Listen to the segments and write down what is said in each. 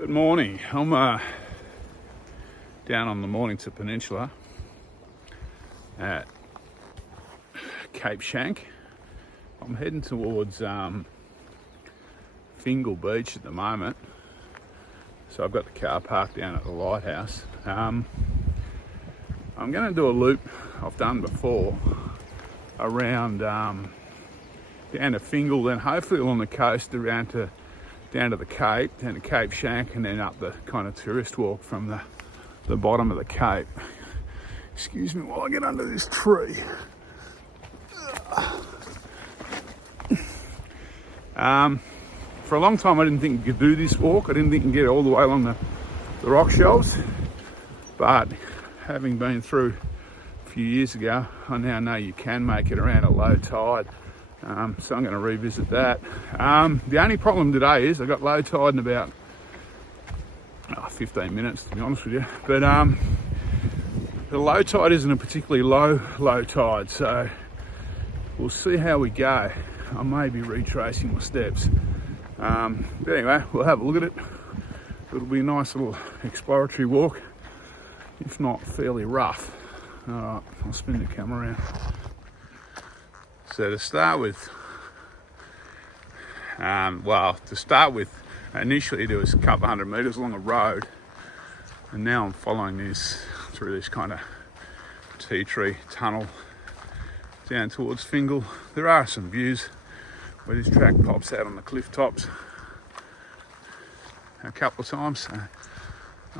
Good morning. I'm down on the Mornington Peninsula at Cape Schanck. I'm heading towards Fingle Beach at the moment. So I've got the car parked down at the lighthouse. I'm going to do a loop I've done before around down to Fingle, then hopefully along the coast down to the Cape, down to Cape Schanck, and then up the kind of tourist walk from the bottom of the Cape. Excuse me while I get under this tree. For a long time I didn't think you could do this walk. I didn't think you could get all the way along the rock shelves. But having been through a few years ago, I now know you can make it around at low tide. So I'm going to revisit that. The only problem today is I got low tide in about 15 minutes, to be honest with you. But the low tide isn't a particularly low tide, so we'll see how we go. I may be retracing my steps. But anyway, we'll have a look at it. It'll be a nice little exploratory walk, if not fairly rough. All right, I'll spin the camera around. So to start with, initially there was a couple hundred metres along a road, and now I'm following this through this kind of tea tree tunnel down towards Fingle. There are some views where this track pops out on the cliff tops a couple of times, so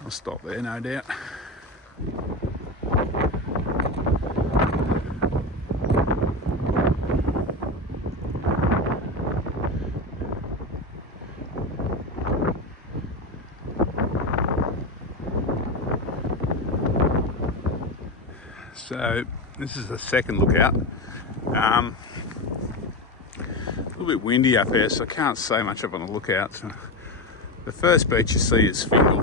I'll stop there no doubt. So this is the second lookout. A little bit windy up here, so I can't say much up on the lookout. So the first beach you see is Fingle.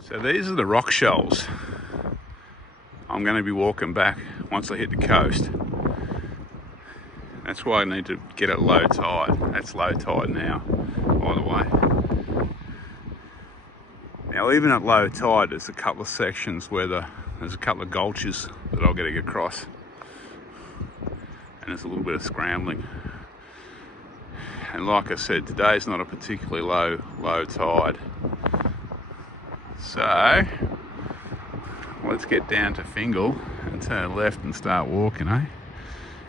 So these are the rock shelves I'm going to be walking back once I hit the coast. That's why I need to get at low tide. That's low tide now, by the way. Now, even at low tide, there's a couple of sections where there's a couple of gulches that I'll get to get across. And there's a little bit of scrambling. And like I said, today's not a particularly low tide. So, let's get down to Fingle and turn left and start walking, eh?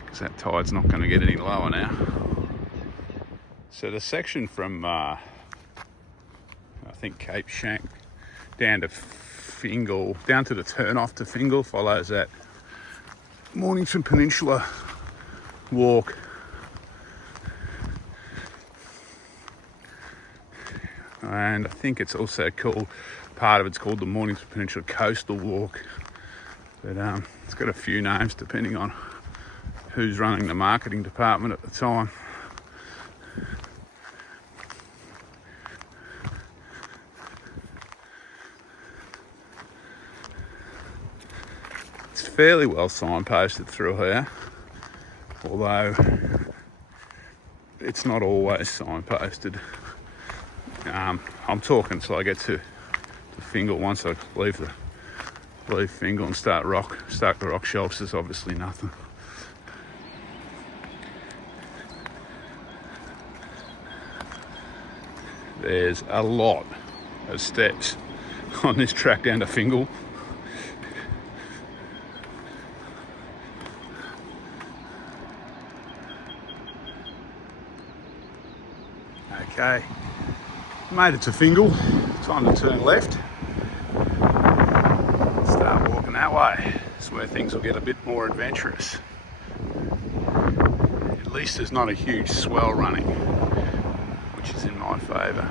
Because that tide's not going to get any lower now. So the section from, I think Cape Schanck down to Fingle, down to the turn off to Fingle, follows that Mornington Peninsula walk. And I think it's also called, part of it's called the Mornington Peninsula Coastal Walk. But it's got a few names depending on who's running the marketing department at the time. It's fairly well signposted through here, although it's not always signposted. I'm talking till I get to Fingle. Once I leave Fingle and start the rock shelves, there's obviously nothing. There's a lot of steps on this track down to Fingle. Okay, made it to Fingle. Time to turn left. Start walking that way. It's where things will get a bit more adventurous. At least there's not a huge swell running, which is in my favour.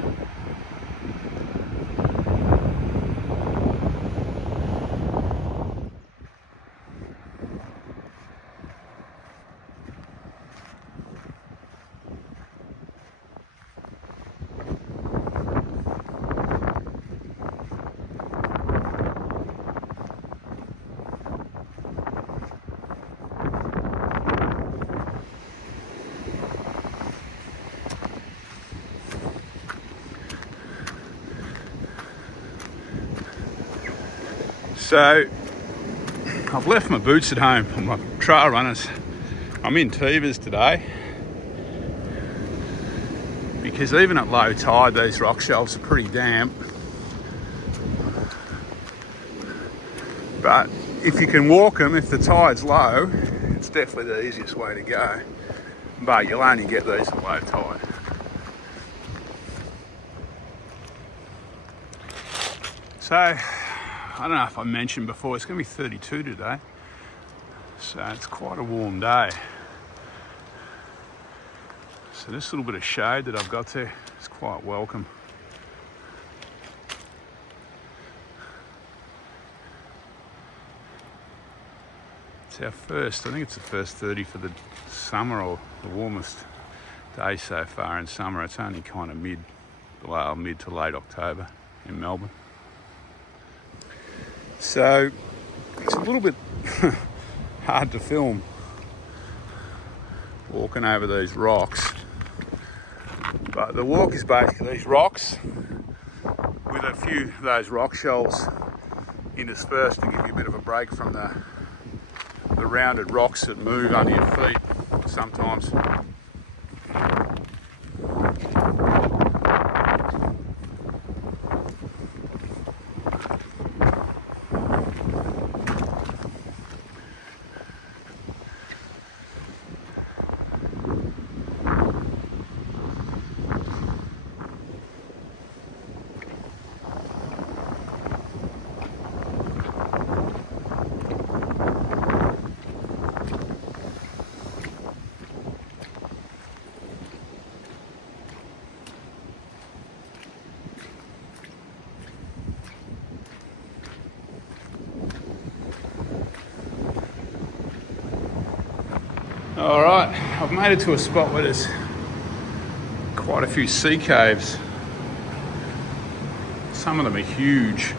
So I've left my boots at home for my trail runners. I'm in Tevas today because even at low tide these rock shelves are pretty damp. But if you can walk them, if the tide's low, it's definitely the easiest way to go. But you'll only get these at low tide. So, I don't know if I mentioned before, it's going to be 32 today. So it's quite a warm day. So this little bit of shade that I've got there is quite welcome. It's our first, I think it's the first 30 for the summer, or the warmest day so far in summer. It's only kind of mid to late October in Melbourne. So it's a little bit hard to film walking over these rocks, but the walk is basically these rocks with a few of those rock shells interspersed to give you a bit of a break from the rounded rocks that move under your feet sometimes. All right, I've made it to a spot where there's quite a few sea caves. Some of them are huge.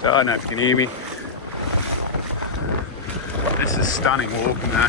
So I don't know if you can hear me. This is stunning walking though.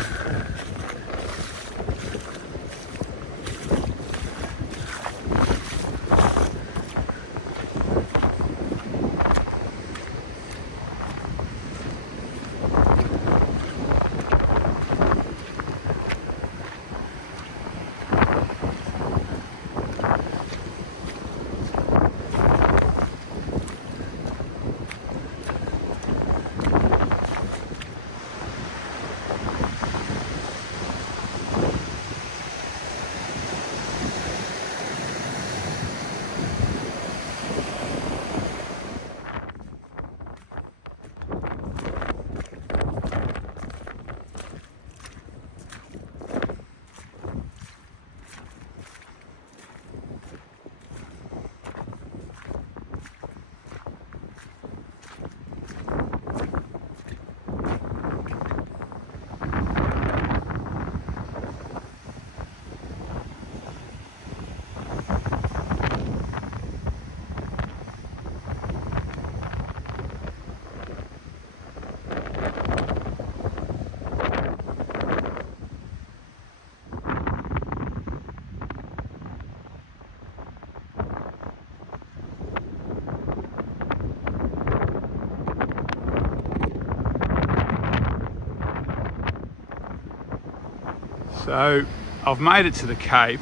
So I've made it to the Cape.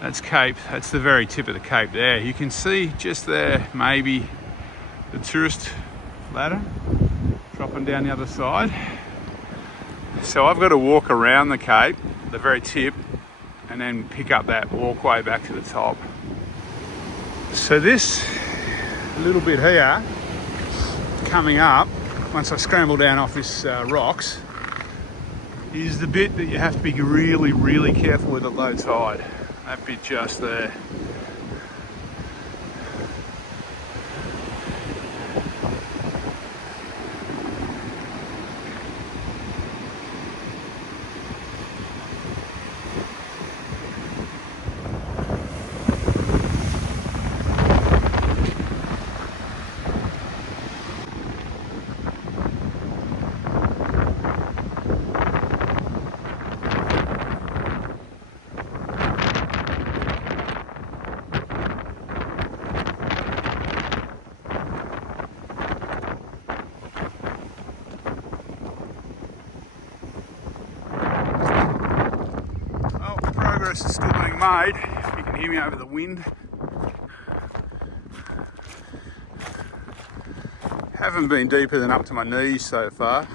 That's the very tip of the Cape there. You can see just there maybe the tourist ladder dropping down the other side. So I've got to walk around the Cape, the very tip, and then pick up that walkway back to the top. So this little bit here, coming up, once I scramble down off this rocks, is the bit that you have to be really, really careful with at low tide. That bit just there. Progress is still being made. You can hear me over the wind. Haven't been deeper than up to my knees so far.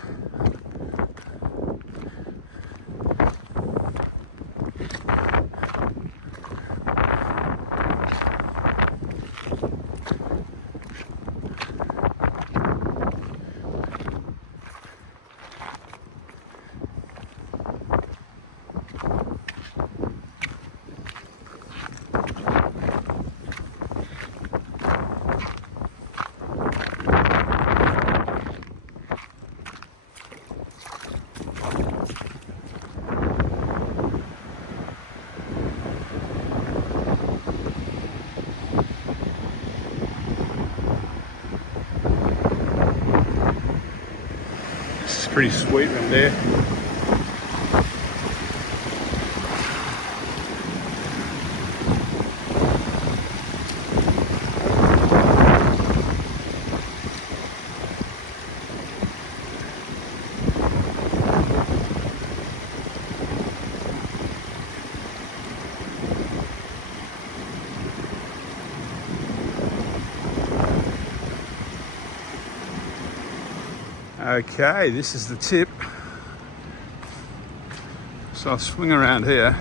Pretty sweet right there. Okay, this is the tip. So I'll swing around here.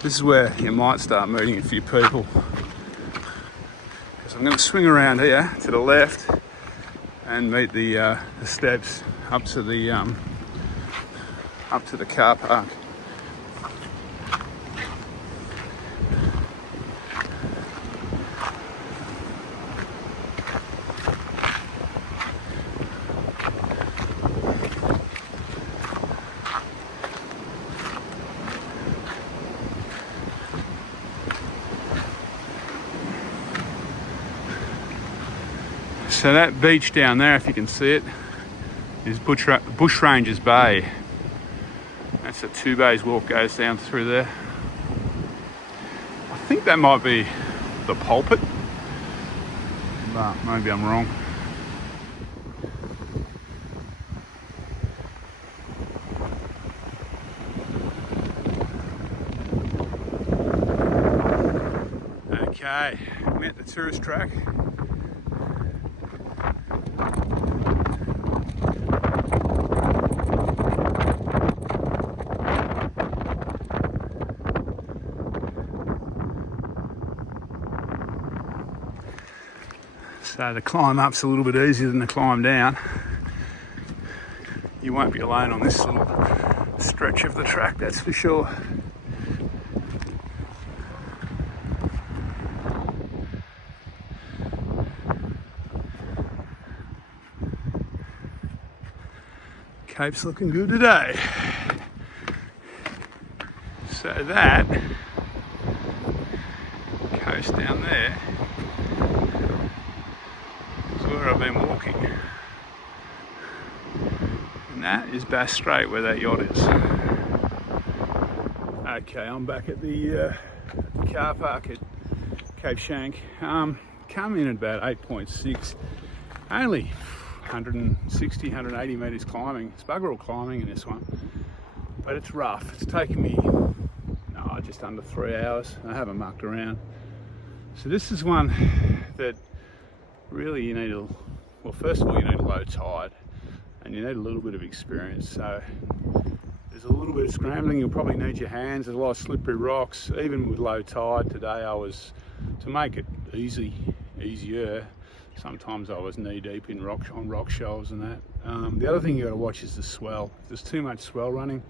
This is where you might start meeting a few people. So I'm going to swing around here to the left and meet the steps up to the car park. So that beach down there, if you can see it, is Bushrangers Bay. That's a 2 bays walk, goes down through there. I think that might be the pulpit, but maybe I'm wrong. Okay, I'm at the tourist track. So the climb up's a little bit easier than the climb down. You won't be alone on this little stretch of the track, that's for sure. Cape's looking good today. So that coast down there is where I've been walking. And that is Bass Strait, where that yacht is. Okay, I'm back at the car park at Cape Schanck. Come in at about 8.6, only 160, 180 metres climbing. It's bugger all climbing in this one, but it's rough. It's taken me just under 3 hours. I haven't mucked around. So this is one that really you need well, first of all, you need a low tide and you need a little bit of experience. So there's a little bit of scrambling. You'll probably need your hands. There's a lot of slippery rocks. Even with low tide today, to make it easier. Sometimes I was knee deep in rock shelves and that. The other thing you got to watch is the swell. If there's too much swell running,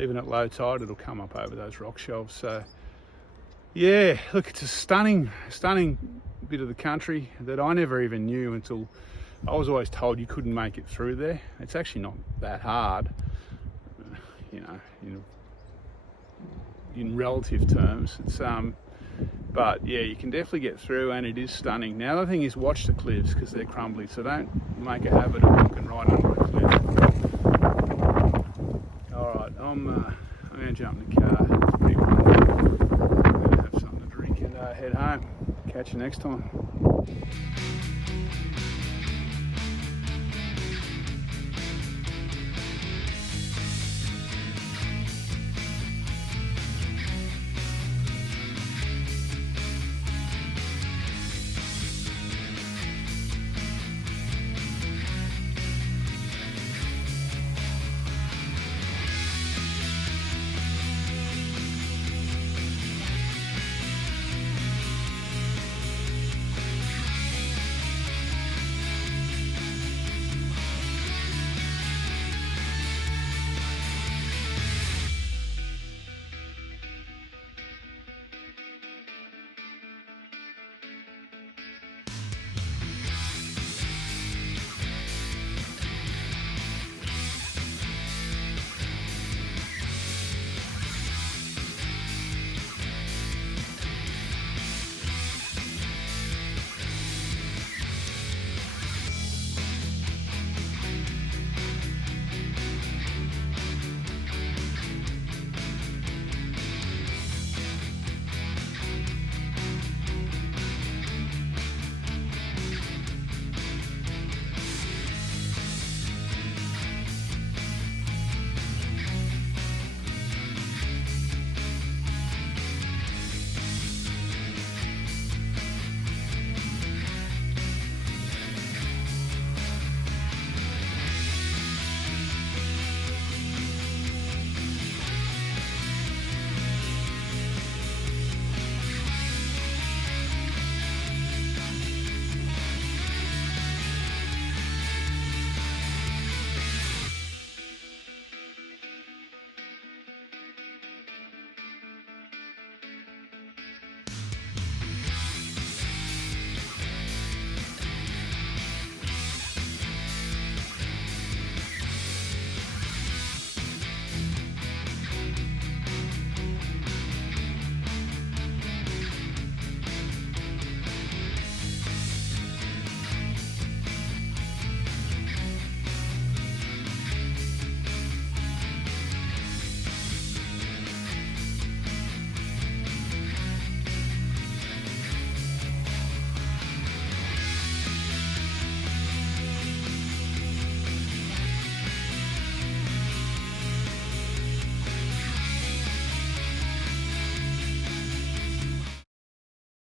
even at low tide, it'll come up over those rock shelves. So yeah, look, it's a stunning bit of the country that I never even knew until I was always told you couldn't make it through there. It's actually not that hard, you know, in relative terms. It's but yeah, you can definitely get through, and it is stunning. Now the thing is, watch the cliffs because they're crumbly, so don't make a habit of looking right under a cliff. All right, I'm gonna jump in the car. It's a big one. I'm gonna have something to drink and head home. Catch you next time.